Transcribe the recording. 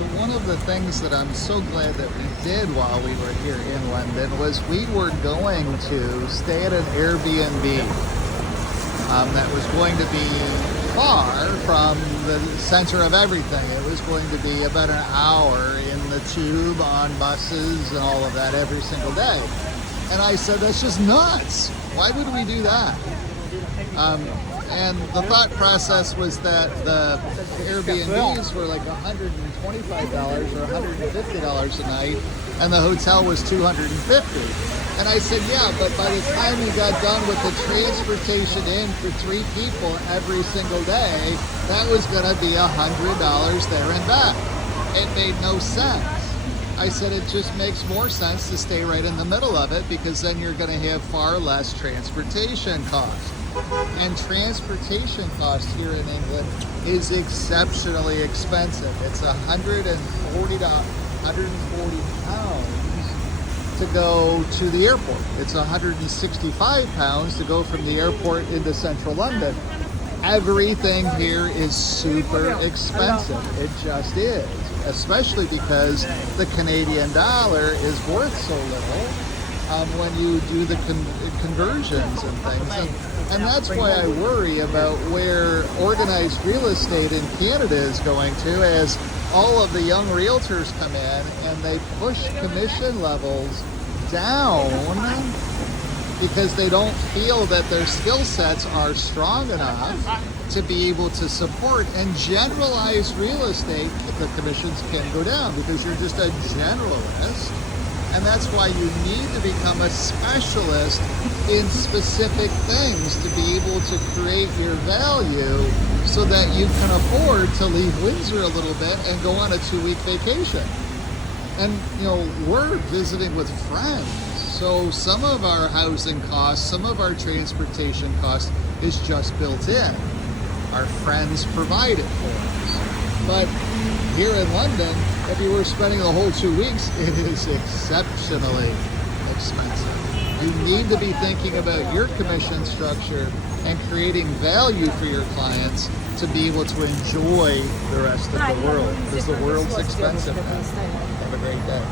So one of the things that I'm so glad that we did while we were here in London was we were going to stay at an Airbnb that was going to be far from the center of everything. It was going to be about an hour in the tube on buses and all of that every single day. And I said, that's just nuts. Why would we do that? And the thought process was that the Airbnbs were like $125 or $150 a night, and the hotel was $250. And I said, yeah, but by the time we got done with the transportation in for 3 people every single day, that was going to be $100 there and back. It made no sense. I said it just makes more sense to stay right in the middle of it, because then you're going to have far less transportation costs. And transportation cost here in England is exceptionally expensive. It's £140 to go to the airport. It's £165 to go from the airport into central London. Everything here is super expensive. It just is. Especially because the Canadian dollar is worth so little when you do the conversions and things. And that's why I worry about where organized real estate in Canada is going to, as all of the young realtors come in and they push commission levels down because they don't feel that their skill sets are strong enough to be able to support. And generalized real estate, the commissions can go down because you're just a generalist. And that's why you need to become a specialist in specific things to be able to create your value so that you can afford to leave Windsor a little bit and go on a 2-week vacation. And, you know, we're visiting with friends. So some of our housing costs, some of our transportation costs is just built in. Our friends provide it for us. But here in London, if you were spending the whole 2 weeks, it is exceptionally expensive. You need to be thinking about your commission structure and creating value for your clients to be able to enjoy the rest of the world, because the world's expensive now. Have a great day.